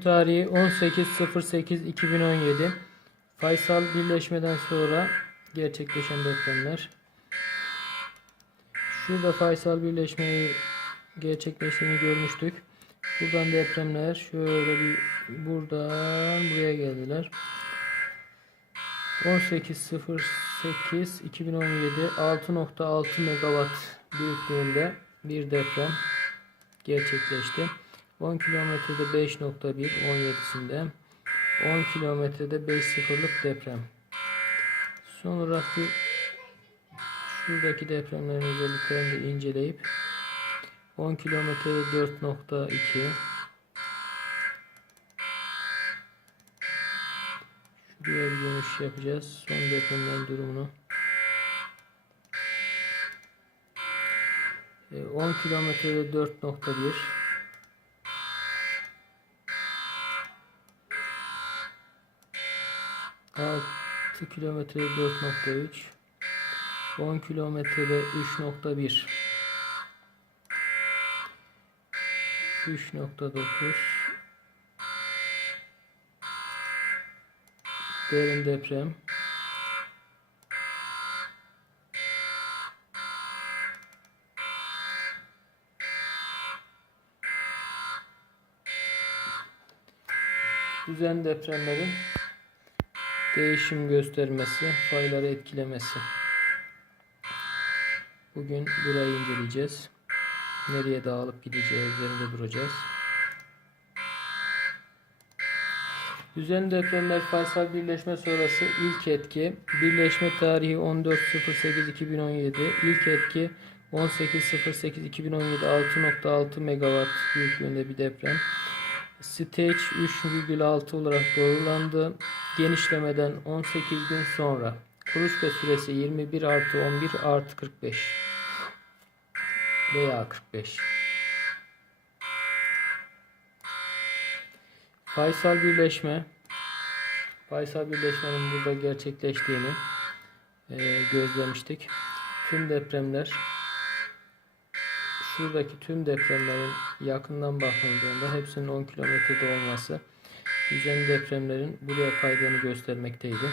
Tarihi 18.08.2017. Faysal birleşmeden sonra gerçekleşen depremler. Şurada Faysal birleşmeyi gerçekleştiğini görmüştük. Buradan depremler şöyle bir buradan buraya geldiler. 18.08.2017 6.6 megawatt büyüklüğünde bir deprem gerçekleşti. 10 kilometrede 5.1 17'sinde 10 kilometrede 5.0'lık deprem. Son olarak şuradaki depremlerin özelliklerini de inceleyip 10 kilometrede 4.2 şuraya bir dönüş yapacağız. Son depremlerin durumunu 10 kilometrede 4.1 6 kilometrede 4.3 10 kilometrede 3.1 3.9 derin deprem düzen depremlerin değişim göstermesi, fayları etkilemesi. Bugün burayı inceleyeceğiz. Nereye dağılıp gideceği üzerinde duracağız. Düzenli depremler Faysal birleşme sonrası ilk etki. Birleşme tarihi 14.08.2017. İlk etki 18.08.2017 6.6 megawatt büyüklüğünde bir deprem. Stage 3,6 olarak doğrulandı. Genişlemeden 18 gün sonra. Kuluçka süresi 21+11+45 veya 45. Faysal birleşme. Faysal birleşmenin burada gerçekleştiğini gözlemiştik. Tüm depremler, şuradaki tüm depremlerin yakından bakıldığında hepsinin 10 kilometrede olması düzenli depremlerin buraya kaydığını göstermekteydi.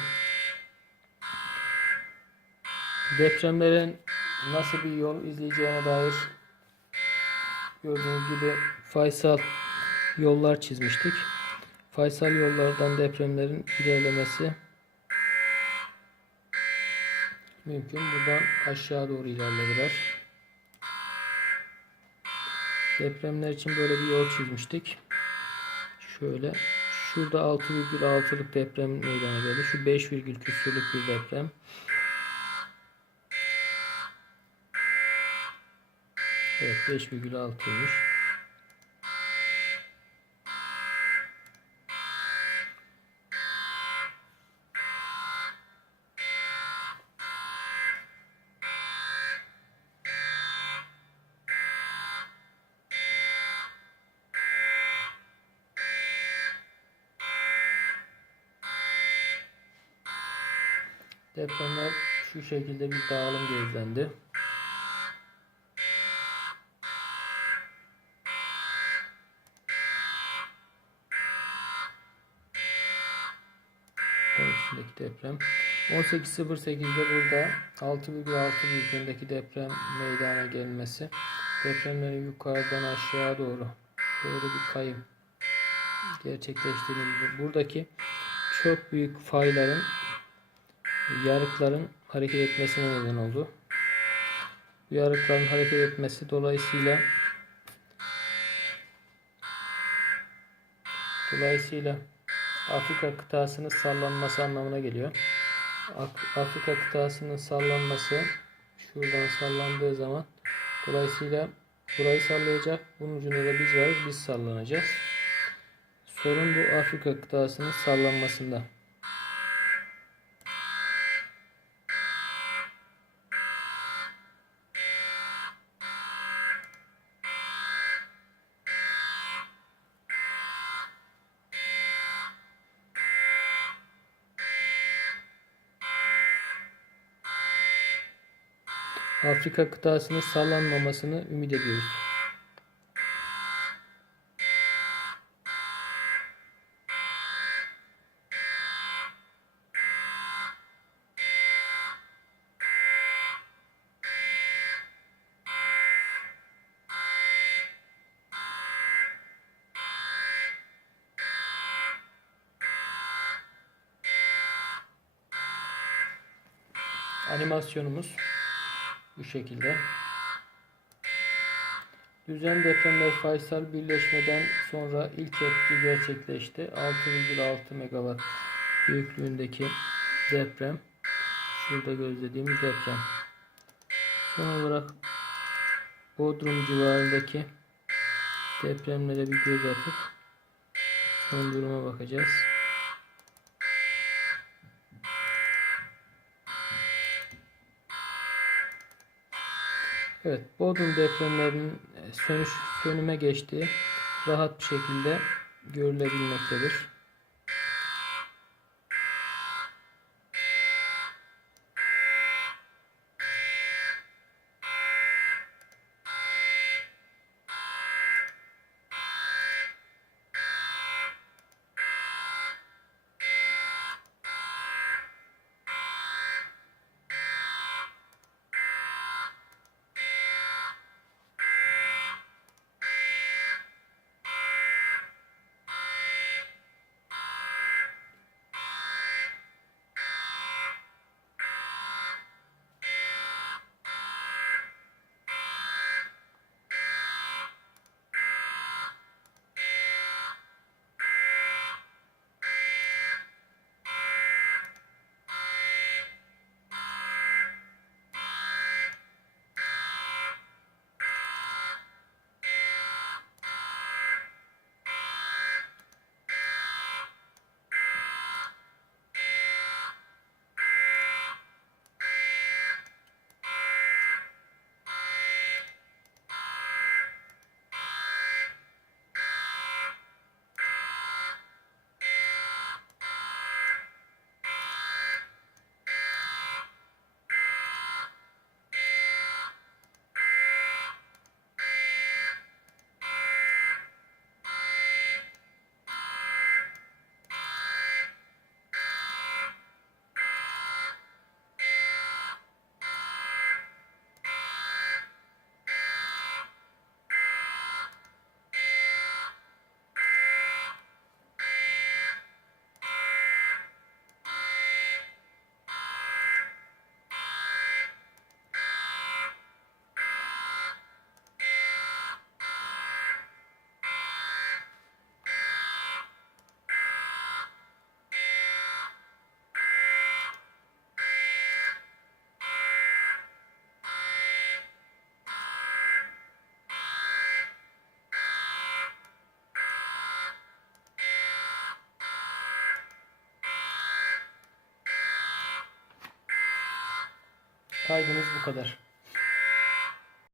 Depremlerin nasıl bir yol izleyeceğine dair gördüğünüz gibi Faysal yollar çizmiştik. Faysal yollardan depremlerin ilerlemesi mümkün. Buradan aşağı doğru ilerlediler. Depremler için böyle bir yol çizmiştik. Şöyle. Şurada 6,6'lık deprem meydana geldi. Şu 5, küsürlük bir deprem. Evet, 5,6'ymış. Depremler şu şekilde bir dağılım gözlendi. Üstündeki deprem 18.08'de burada 6,6 büyüklüğündeki deprem meydana gelmesi, depremlerin yukarıdan aşağı doğru böyle bir kayım gerçekleştirildi. Buradaki çok büyük fayların, yarıkların hareket etmesine neden oldu. Bu yarıkların hareket etmesi dolayısıyla Afrika kıtasının sallanması anlamına geliyor. Afrika kıtasının sallanması şuradan sallandığı zaman dolayısıyla burayı sallayacak. Bunun ucunda da biz varız. Biz sallanacağız. Sorun bu Afrika kıtasının sallanmasında. Afrika kıtasının sallanmamasını ümit ediyoruz. Animasyonumuz bu şekilde. Düzen depremler faysal birleşmeden sonra ilk etki gerçekleşti. 6,6 megawatt büyüklüğündeki deprem. Şurada gözlediğimiz deprem. Son olarak Bodrum civarındaki depremlere bir göz atıp son duruma bakacağız. Evet, Bodrum depremlerinin sönüme geçtiği rahat bir şekilde görülebilmektedir. Kaydımız bu kadar.